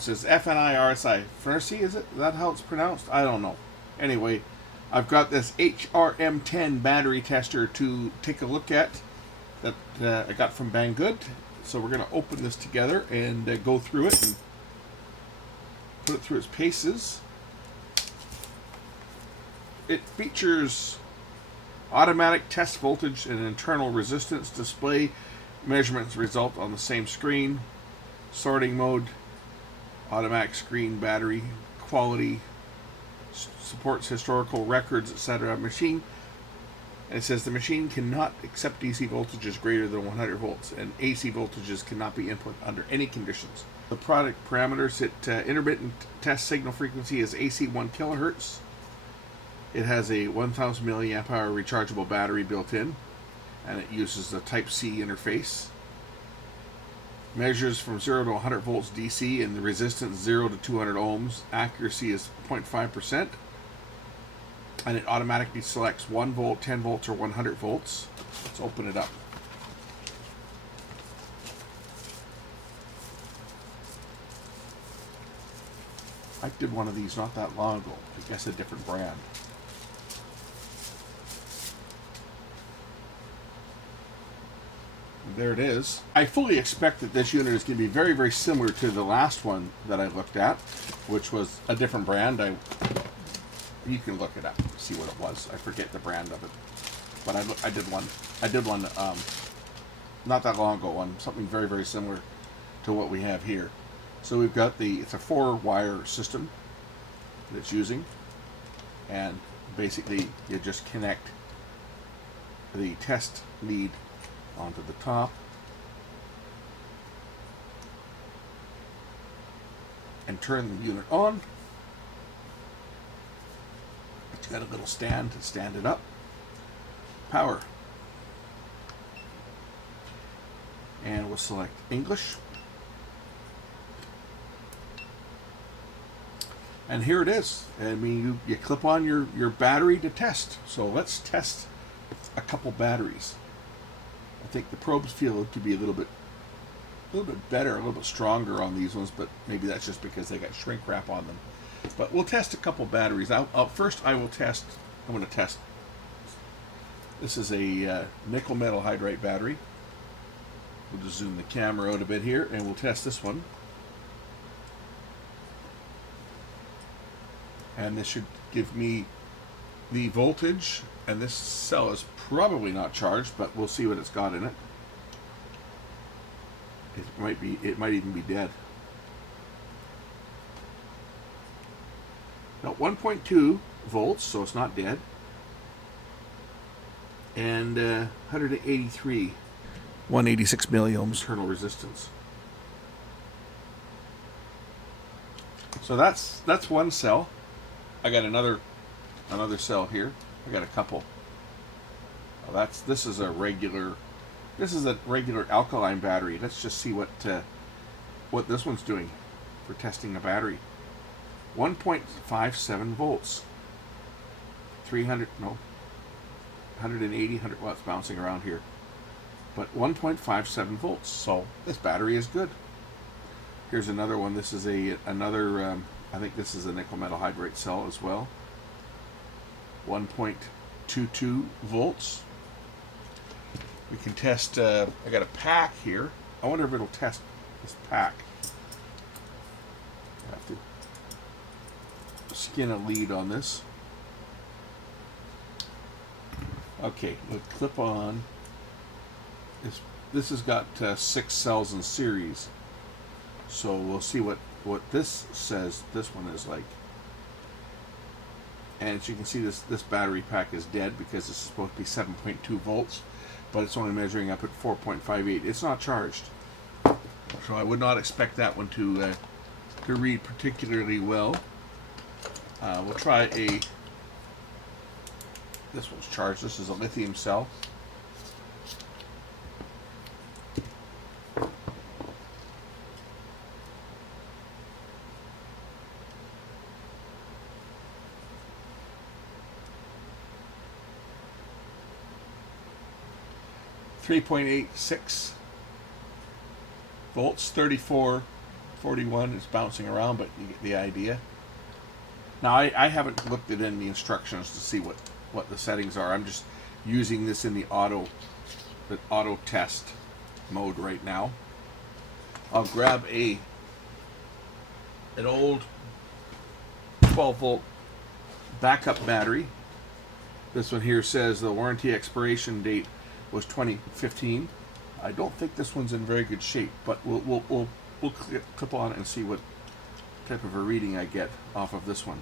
pronounced. It's FNIRSI. FNIRSI, is that how it's pronounced? I don't know. Anyway, I've got this HRM10 battery tester to take a look at that I got from Banggood. So we're going to open this together and go through it and put it through its paces. It features automatic test voltage and internal resistance display. Measurements result on the same screen. Sorting mode, automatic screen, battery quality, supports historical records, etc. Machine, and it says the machine cannot accept DC voltages greater than 100 volts, and AC voltages cannot be input under any conditions. The product parameters: intermittent test signal frequency is AC 1 kilohertz. It has a 1000 milliamp hour rechargeable battery built in, and it uses the Type C interface. Measures from 0 to 100 volts DC, and the resistance 0 to 200 ohms. Accuracy is 0.5%, and it automatically selects 1 volt, 10 volts, or 100 volts. Let's open it up. I did one of these not that long ago. I guess a different brand. There it is. I fully expect that this unit is going to be very, very similar to the last one that I looked at, which was a different brand. You can look it up, see what it was. I forget the brand of it, but I did one not that long ago. Something very, very similar to what we have here. So we've got it's a 4-wire system that it's using, and basically you just connect the test lead onto the top and turn the unit on. It's got a little stand to stand it up. Power, and we'll select English, and here it is. I mean, you clip on your battery to test. So let's test a couple batteries. I think the probes feel to be a little bit better, a little bit stronger on these ones, but maybe that's just because they got shrink wrap on them. But we'll test a couple batteries. First, I'm going to test. This is a nickel metal hydride battery. We'll just zoom the camera out a bit here, and we'll test this one. And this should give me the voltage, and this cell is probably not charged, but we'll see what it's got in it. It might even be dead. Now 1.2 volts, so it's not dead, and 186 milliohms internal resistance. So that's one cell. I got another cell here. I got a couple. This is a regular alkaline battery. Let's just see what this one's doing for testing a battery. 1.57 volts. 180, well, it's bouncing around here. But 1.57 volts. So this battery is good. Here's another one. This is another. I think this is a nickel metal hydride cell as well. 1.22 volts. We can test. I got a pack here. I wonder if it'll test this pack. I have to skin a lead on this. Okay, we'll clip on. This has got 6 cells in series, so we'll see what this says this one is like. And as you can see, this battery pack is dead because it's supposed to be 7.2 volts, but it's only measuring up at 4.58. It's not charged, so I would not expect that one to read particularly well. We'll try this one's charged. This is a lithium cell. .86 volts, 34 41 is bouncing around, but you get the idea. Now I haven't looked at any instructions to see what the settings are. I'm just using this in the auto test mode right now. I'll grab an old 12 volt backup battery. This one here says the warranty expiration date was 2015. I don't think this one's in very good shape, but we'll clip on it and see what type of a reading I get off of this one.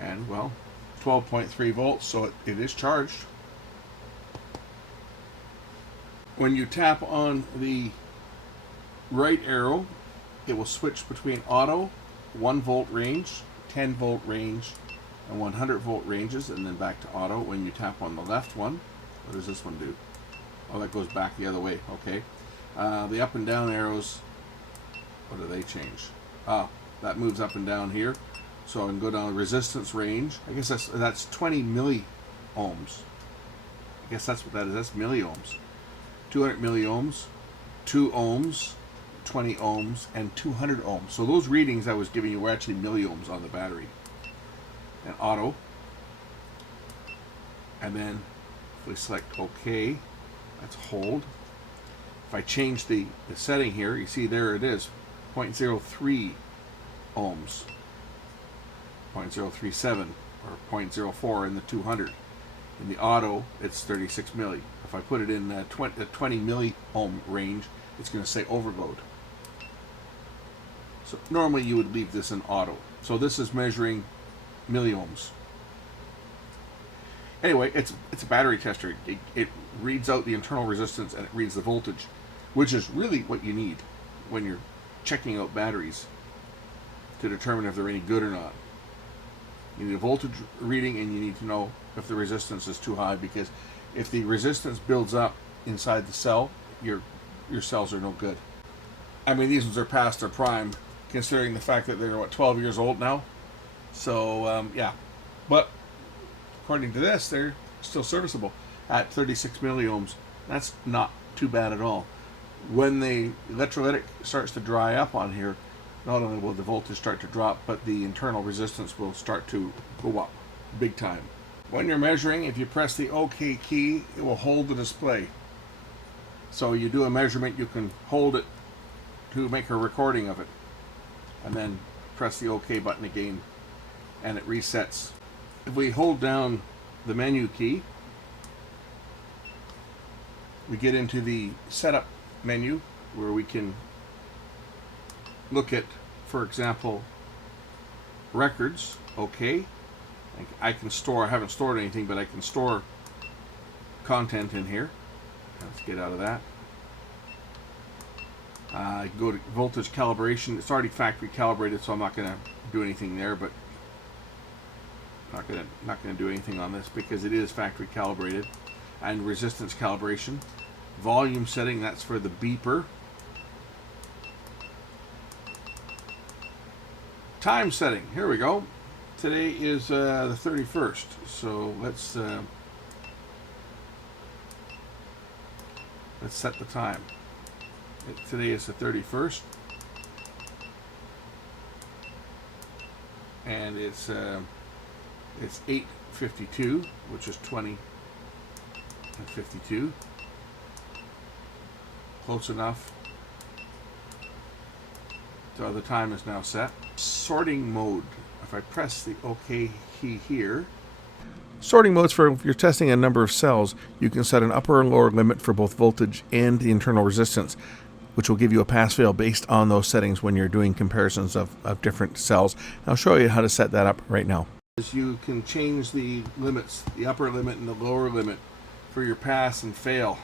And well, 12.3 volts, so it is charged. When you tap on the right arrow, it will switch between auto, 1 volt range, 10 volt range, and 100 volt ranges, and then back to auto. When you tap on the left one, what does this one do? Oh, that goes back the other way. Okay. The up and down arrows, what do they change? Ah, that moves up and down here. So I can go down the resistance range. I guess that's 20 milliohms. I guess that's what that is. That's milliohms. 200 milliohms, 2 ohms, 20 ohms, and 200 ohms. So those readings I was giving you were actually milliohms on the battery. And auto. And then if we select OK, that's hold. If I change the setting here, you see there it is, 0.03 ohms, 0.037 or 0.04 in the 200. In the auto, it's 36 milli. If I put it in the 20 milliohm range, it's going to say overload. So normally you would leave this in auto. So this is measuring milliohms. Anyway, it's a battery tester. It reads out the internal resistance and it reads the voltage, which is really what you need when you're checking out batteries to determine if they're any good or not. You need a voltage reading and you need to know if the resistance is too high, because if the resistance builds up inside the cell, your cells are no good. I mean, these ones are past their prime, considering the fact that they're, 12 years old now. So, yeah. But according to this, they're still serviceable at 36 milliohms. That's not too bad at all. When the electrolytic starts to dry up on here, not only will the voltage start to drop, but the internal resistance will start to go up big time. When you're measuring, if you press the OK key, it will hold the display. So you do a measurement, you can hold it to make a recording of it, and then press the OK button again, and it resets. If we hold down the menu key, we get into the setup menu where we can look at, for example, records. Okay, I can store, I haven't stored anything, but I can store content in here. Let's get out of that. Go to voltage calibration. It's already factory calibrated, so I'm not going to do anything there, but not going to do anything on this because it is factory calibrated. And resistance calibration. Volume setting, that's for the beeper. Time setting, here we go. Today is the 31st, so let's set the time. Today is the 31st, and it's 8:52, which is 20 and 52. Close enough. So the time is now set. Sorting mode. If I press the OK key here. Sorting modes for if you're testing a number of cells, you can set an upper and lower limit for both voltage and the internal resistance, which will give you a pass-fail based on those settings when you're doing comparisons of different cells. And I'll show you how to set that up right now. You can change the limits, the upper limit and the lower limit for your pass and fail.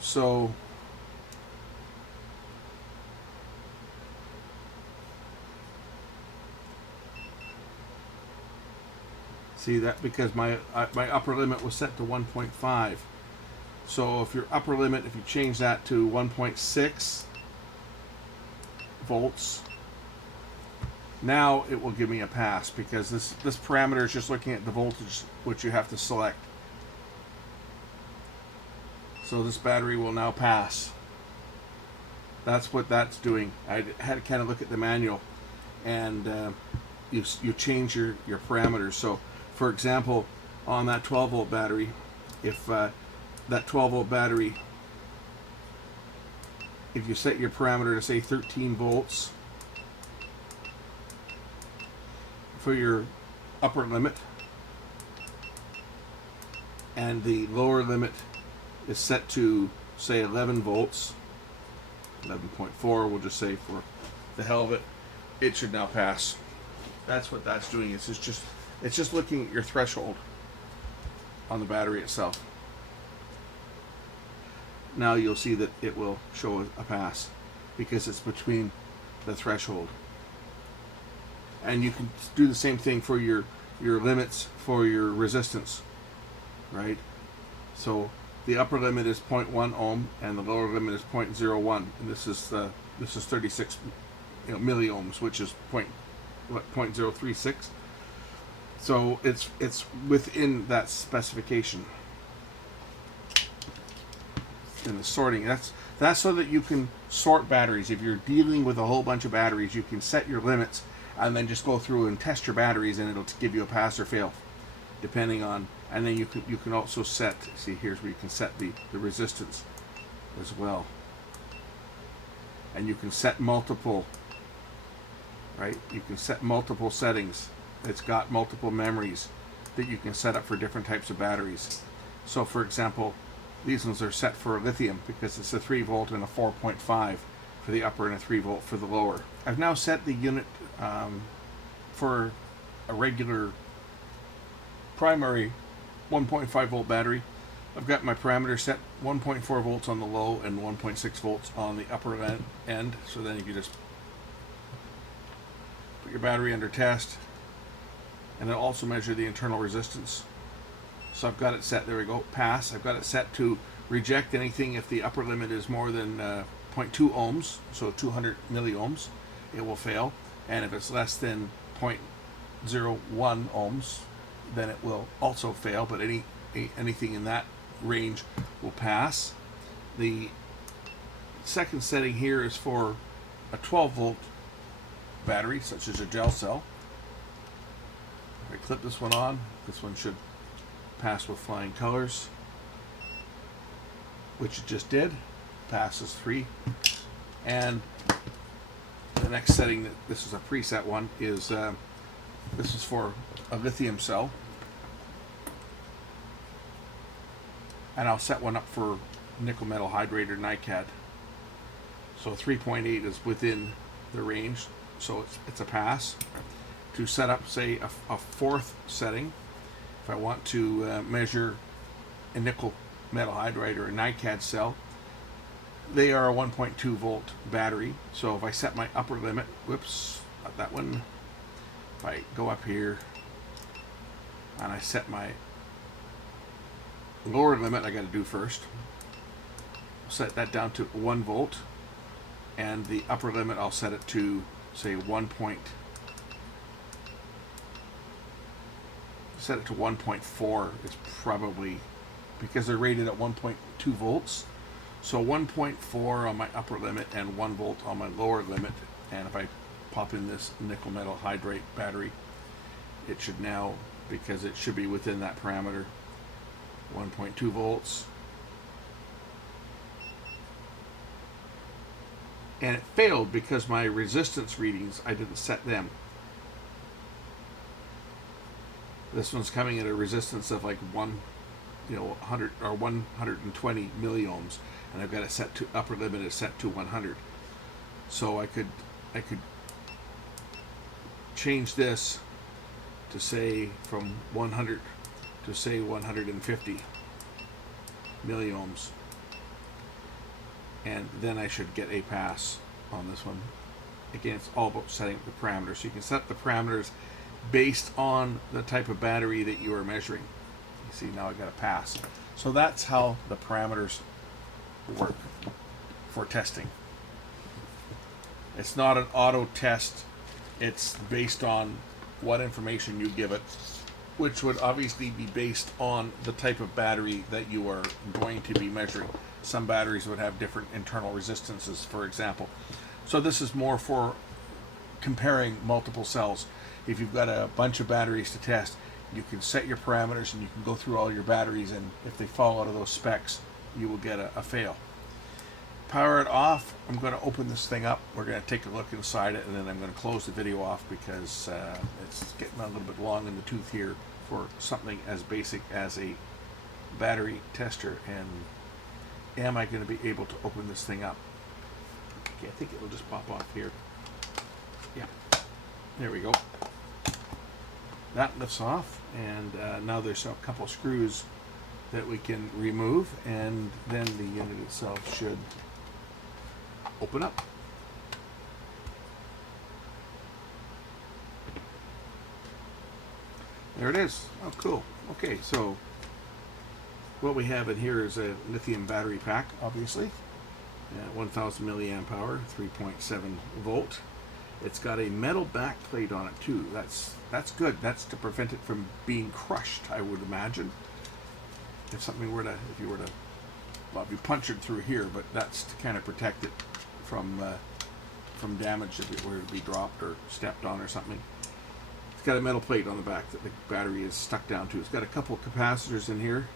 So see that, because my upper limit was set to 1.5. So if your upper limit, if you change that to 1.6 volts, now it will give me a pass, because this parameter is just looking at the voltage which you have to select. So this battery will now pass. That's what that's doing. I had to kind of look at the manual, and you change your parameters. So, for example, on that 12-volt battery, if that 12-volt battery, if you set your parameter to say 13 volts for your upper limit, and the lower limit is set to say 11 volts, 11.4, we'll just say for the hell of it, it should now pass. That's what that's doing. It's just looking at your threshold on the battery itself. Now you'll see that it will show a pass because it's between the threshold. And you can do the same thing for your limits for your resistance, right? So the upper limit is 0.1 ohm and the lower limit is 0.01, and this is 36 milliohms, which is 0.036. So it's within that specification. And the sorting, that's so that you can sort batteries. If you're dealing with a whole bunch of batteries, you can set your limits and then just go through and test your batteries, and it'll give you a pass or fail depending on. And then you can also set, see, here's where you can set the resistance as well, and you can set multiple, right? You can set multiple settings. It's got multiple memories that you can set up for different types of batteries. So for example, these ones are set for lithium because it's a 3 volt and a 4.5 for the upper and a 3 volt for the lower. I've now set the unit for a regular primary 1.5 volt battery. I've got my parameter set 1.4 volts on the low and 1.6 volts on the upper end. So then you can just put your battery under test, and it'll also measure the internal resistance. So I've got it set, there we go, pass. I've got it set to reject anything if the upper limit is more than 0.2 ohms, so 200 milliohms, it will fail. And if it's less than 0.01 ohms, then it will also fail, but anything in that range will pass. The second setting here is for a 12 volt battery, such as a gel cell. If I clip this one on, this one should pass with flying colors, which it just did. Passes 3. And the next setting, this is a preset one, is this is for a lithium cell, and I'll set one up for nickel metal hydride or NiCad. So 3.8 is within the range, so it's a pass. To set up, say, a fourth setting, if I want to measure a nickel metal hydride or a NiCad cell, they are a 1.2 volt battery. So if I set my upper limit, whoops, not that one. If I go up here and I set my lower limit, I got to do first. Set that down to 1 volt, and the upper limit I'll set it to say 1.4. It's probably because they're rated at 1.2 volts. So 1.4 on my upper limit and 1 volt on my lower limit. And if I pop in this nickel metal hydride battery, it should now, because it should be within that parameter, 1.2 volts. And it failed because my resistance readings, I didn't set them. This one's coming at a resistance of like 100 or 120 milliohms, and I've got it set to upper limit is set to 100. So I could change this to say from 100 to say 150 milliohms, and then I should get a pass on this one. Again, it's all about setting the parameters. So you can set the parameters based on the type of battery that you are measuring. You see, now I got a pass. So that's how the parameters work for testing. It's not an auto test. It's based on what information you give it, which would obviously be based on the type of battery that you are going to be measuring. some batteries would have different internal resistances, for example. So this is more for comparing multiple cells. If you've got a bunch of batteries to test, you can set your parameters and you can go through all your batteries, and if they fall out of those specs, you will get a fail. Power it off. I'm going to open this thing up. We're going to take a look inside it, and then I'm going to close the video off because it's getting a little bit long in the tooth here for something as basic as a battery tester. And am I going to be able to open this thing up? Okay, I think it'll just pop off here. Yeah, there we go. That lifts off, and now there's a couple screws that we can remove, and then the unit itself should open up. There it is. Oh, cool. Okay, so what we have in here is a lithium battery pack, obviously. 1000 milliamp hour, 3.7 volt. It's got a metal back plate on it too. That's good. That's to prevent it from being crushed, I would imagine. If you were to, well, be punctured through here, but that's to kind of protect it from damage if it were to be dropped or stepped on or something. It's got a metal plate on the back that the battery is stuck down to. It's got a couple of capacitors in here.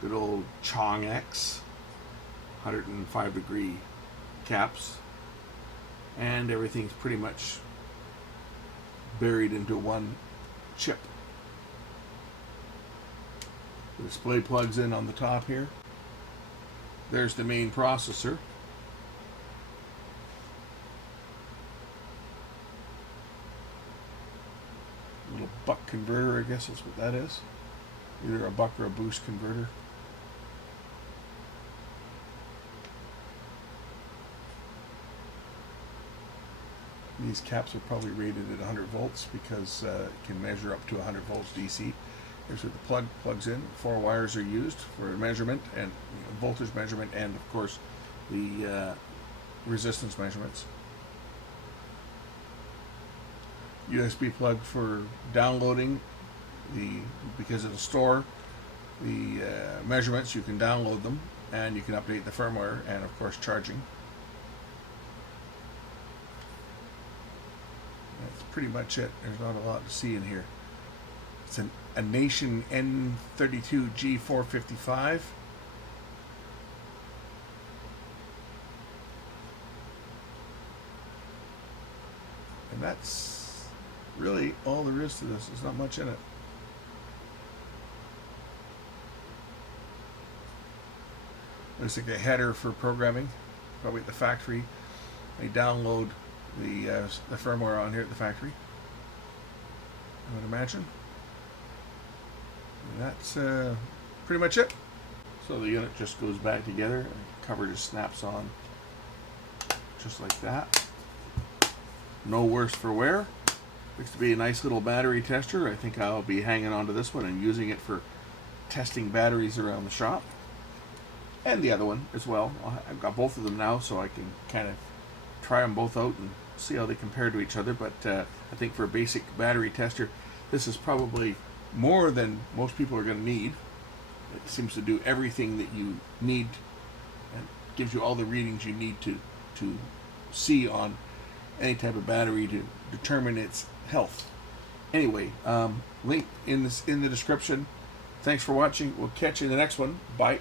Good old Chong X, 105 degree caps, and everything's pretty much buried into one chip. The display plugs in on the top here. There's the main processor. Little buck converter, I guess is what that is. Either a buck or a boost converter. These caps are probably rated at 100 volts because it can measure up to 100 volts DC. Here's where the plug plugs in. 4 wires are used for measurement and voltage measurement, and of course the resistance measurements. USB plug for downloading because it'll store the measurements. You can download them and you can update the firmware, and of course charging. That's pretty much it. There's not a lot to see in here. It's a Nation N32G455. And that's really all there is to this. There's not much in it. Looks like a header for programming, probably at the factory. They download the firmware on here at the factory, I would imagine. And that's pretty much it. So the unit just goes back together, and the cover just snaps on just like that. No worse for wear. Looks to be a nice little battery tester. I think I'll be hanging on to this one and using it for testing batteries around the shop. And the other one as well. I've got both of them now, so I can kind of try them both out and see how they compare to each other. But I think for a basic battery tester, this is probably more than most people are going to need. It seems to do everything that you need and gives you all the readings you need to see on any type of battery to determine its health. Anyway, link in the description. Thanks for watching. We'll catch you in the next one. Bye.